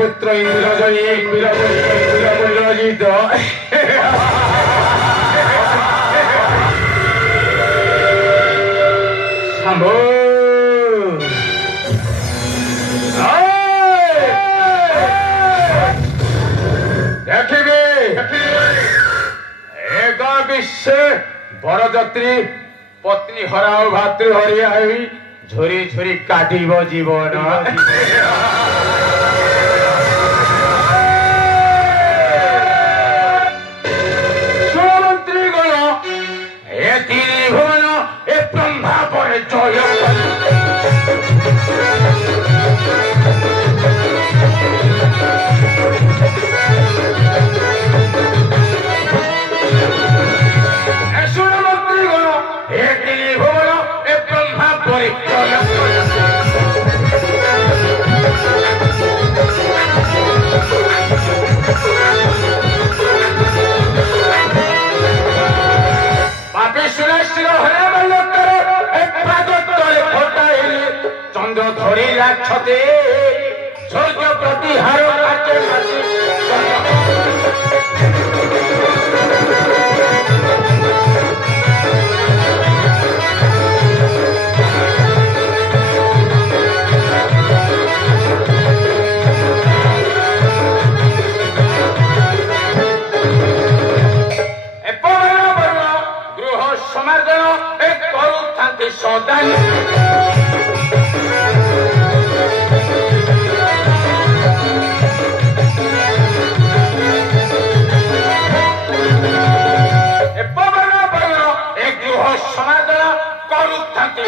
पुत्र इंद्रजित शंभो देखिबे एक विश्व बरजात्री पत्नी हराओ भातृ हरिया झुरी झुरी काटिब जीवन सुमंत्री गण ए तीन भुवन ए ब्रह्मा पर जय सुमंत्री गण ए तीन भुवन ए ब्रह्मा पर चंद्र धरिला छते सूर्य प्रतिहार काटे गृह समार्जन एक करुथांति सदानी समाधान करुथांति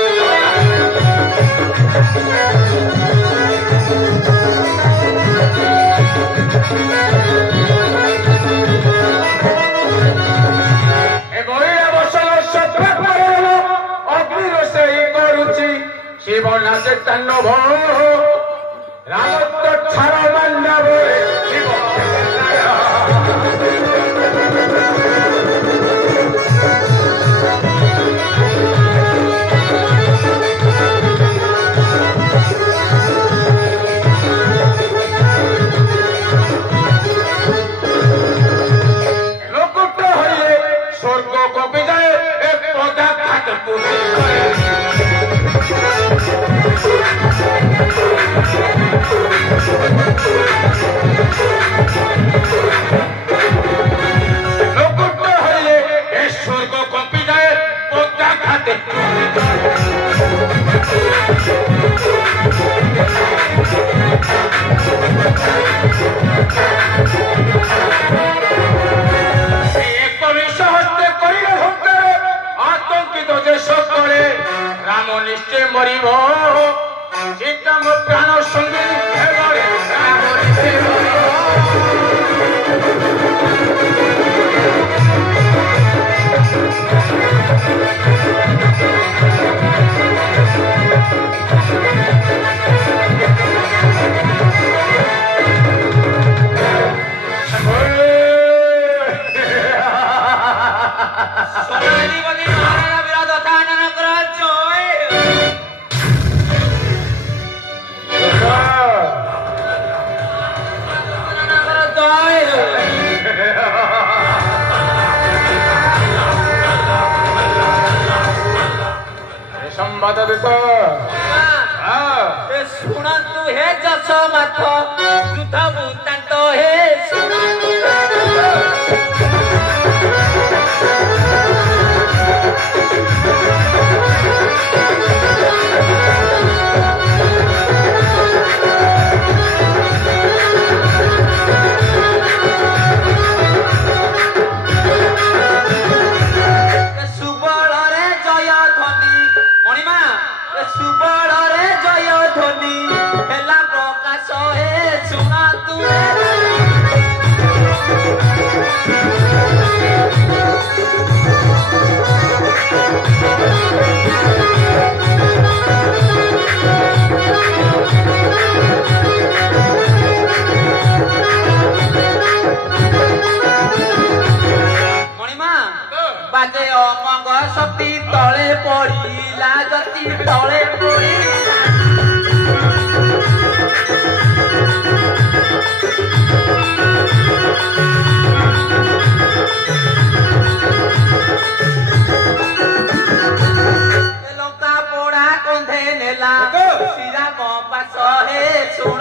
अग्नि रोषेई करुची शिव नाचे तांडव रामत्व छाड़ मांडव शिव राम निश्चय मरिब सीता मो प्राण संगी राम निश्चय संवाद शुणु हे जशमाथ युद्ध वृत्तांत हे बाजे अमंग शक्ति तले पड़िला जति तले पड़िला ହେଲା ଶ୍ରୀରାମ ପାଶ ହେ ଶୁଣ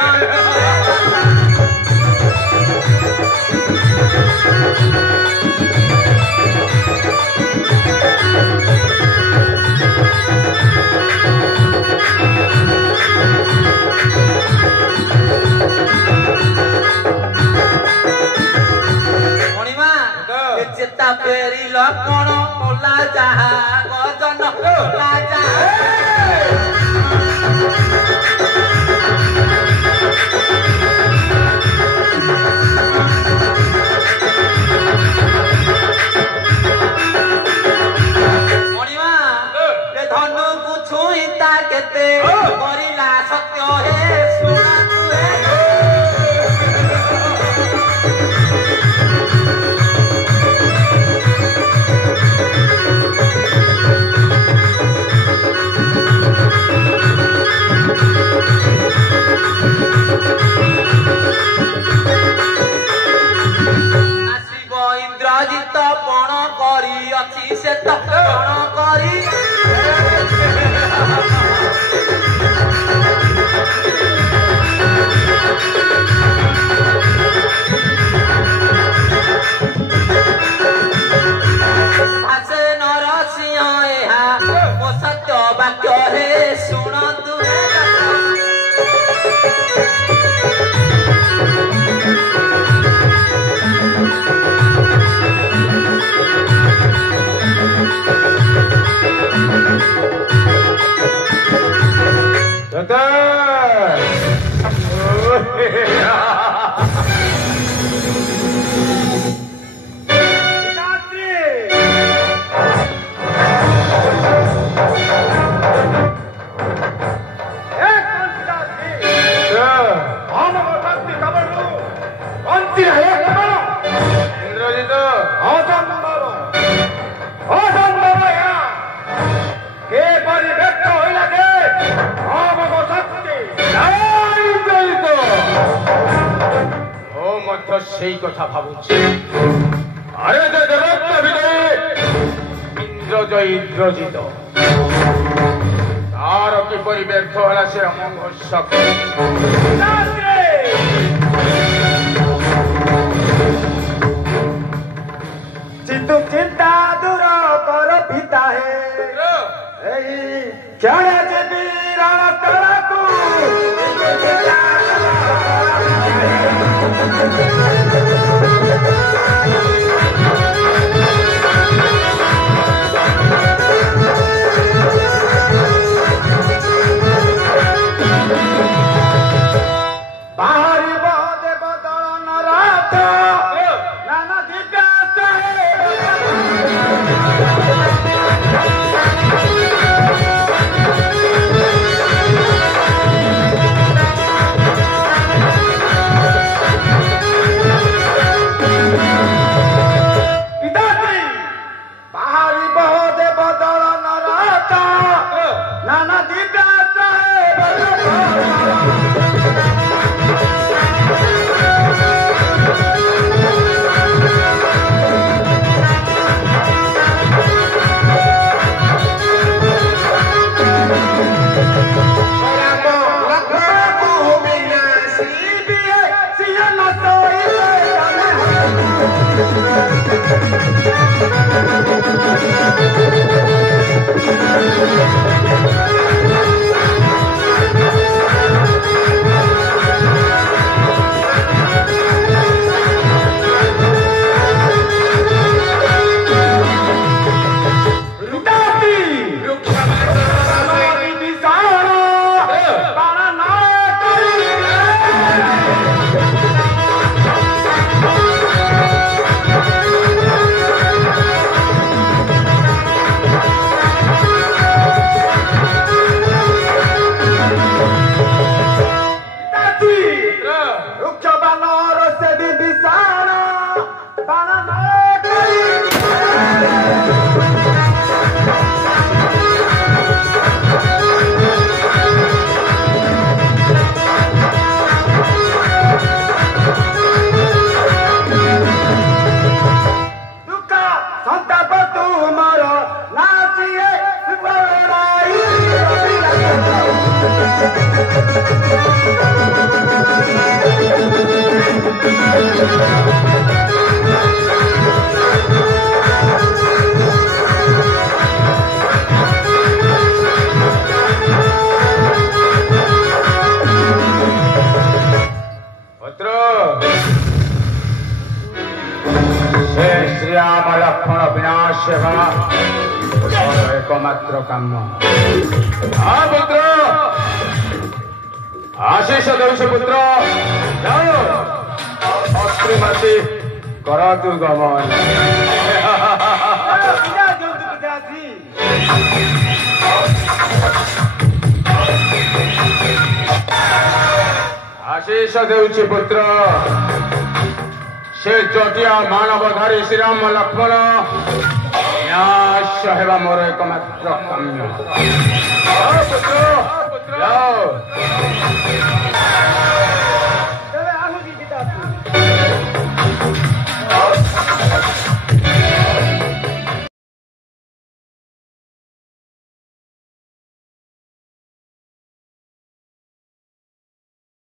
चेता फेरी लक्षण मोला जहा गजन मोला जहा मणिमा ए धनु को छुईता केते करिला सत्य हे सुना तू हे इंद्रजित पण करी अच्छी से तो पण करी भाषे नरसिंह ଏହା ମୋ ସତ୍ୟ ବାକ୍ୟ ହେ ଶୁଣନ୍ତୁ সেই কথা ভাবুছি আরে দেবতা ভিতরে ইন্দ্রজয় ইন্দ্রজিত তার কিপরি ব্যর্থ হলা সে অমঙ্গল চিন্তু চিন্তা দূর কর পিতা হে এই କ୍ଷଣେ ଯିବି ରଣ ତଳକୁ ବାହାରିବ ଦେବ ଦଳ ନରାଥ ନାନା ଦିବ୍ୟାସ୍ତ ହେ श्रीराम लक्ष्मण विनाश सेवा एकमात्र काम। हाँ पुत्र आशीष दौश पुत्र अश्रीमती कर दुर्गमन। आशीष देउछि पुत्र से जटिया मानवधारी श्रीराम लक्ष्मण न्यास हेबा मोर एकमात्र काम्य। पुत्र